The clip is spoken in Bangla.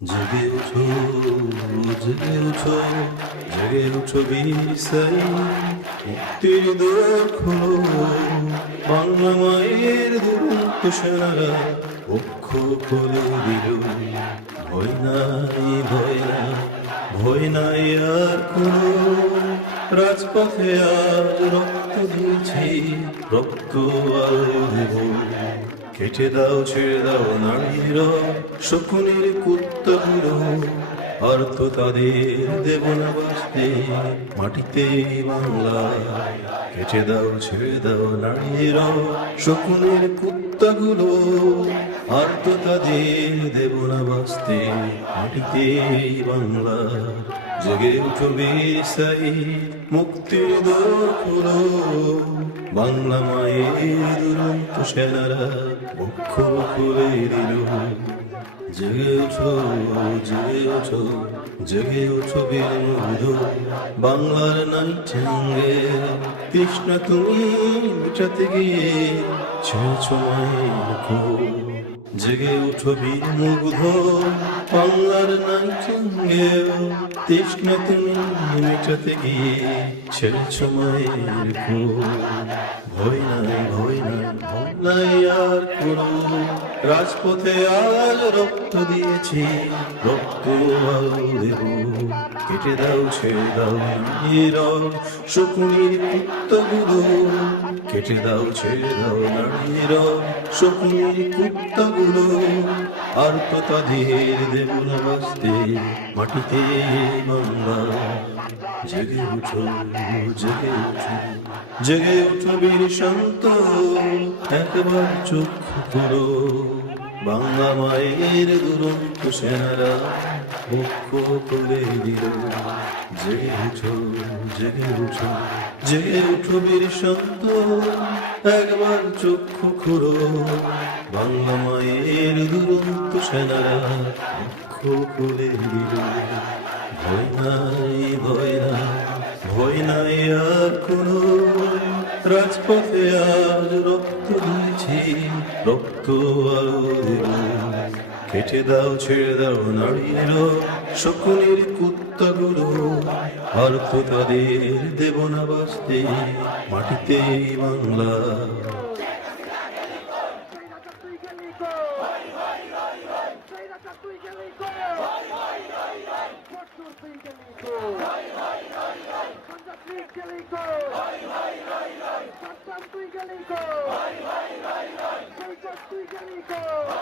জেগে উঠো, জেগে উঠো, জেগে উঠো বিসাই, মুক্তির দ্বার খোলো। বাংলা মায়ের দুরন্ত সেনারা পক্ষ করে দিল। ভয় নাই, ভয় নাই, ভয় নাই আর কোনো। রাজপথে আজ রক্ত দিয়েছি, রক্ত আলো দেব। কেটে দাও, ছেড়ে দাও নারীর শকুনের কুত্তাগুলো। আর তো তাদের দেব না বাঁচতে মাটিতে বাংলা। কেটে দাও, ছেড়ে দাও নারীর শকুনের কুত্তাগুলো। আর তো তাদের দেব না বাঁচতে মাটিতে বাংলা। জেগে উঠো বিসাই, মুক্তির দ্বার খোলো। বাংলা মায়ের দুরন্ত সেনারা পক্ষ খুলে দিল। জেগে ওঠো, জেগে ওঠো, জেগে ওঠো বীর মধু। বাংলার নাইটিঙ্গে তৃষ্ণা তুমি মিটাতে গিয়ে ছেড়েছ মায়ের কোল। জেগে উঠো বীর মুগ্ধ, বাংলার নাইটিঙ্গে তৃষ্ণা তুমি মিটাতে গিয়ে ছেড়েছ মায়ের কোল। ভয় নাই, ভয় নাই, ভয় নাই আর কোনো। রাজপথে আজ রক্ত দিয়েছি, রক্ত আলো দেব। কেটে দাও, ছেড়ে দাও নারীর শকুনির কুত্তাগুলো। কেটে দাও, ছেড়ে দাও নারীর শকুনির কুত্তাগুলো। আর তো তাদের দেব না বাঁচতে মাটিতে বাংলা। জেগে উঠো, জেগে উঠো, জেগে উঠো বীর শান্ত, একবার চক্ষু করো। বাংলা মায়ের দুরন্ত সেনারা পক্ষ করে দিল। জেগে উঠো, জেগে উঠো, জেগে উঠো বীর শান্ত, একবার চক্ষু খুলো। বাংলা মায়ের দুরন্ত সেনারা পক্ষ করে দিল। ভয় নাই, ভয় নাই, ভয় নাই আর কোনো। রাজপথে আজ রক্ত দিয়েছি, রক্ত আলো দেব। কেটে দাও, ছেড়ে দাও নারীর শকুনের কুত্তাগুলো। আর তো তাদের দেব না বাঁচতে মাটিতে বাংলা। Tuj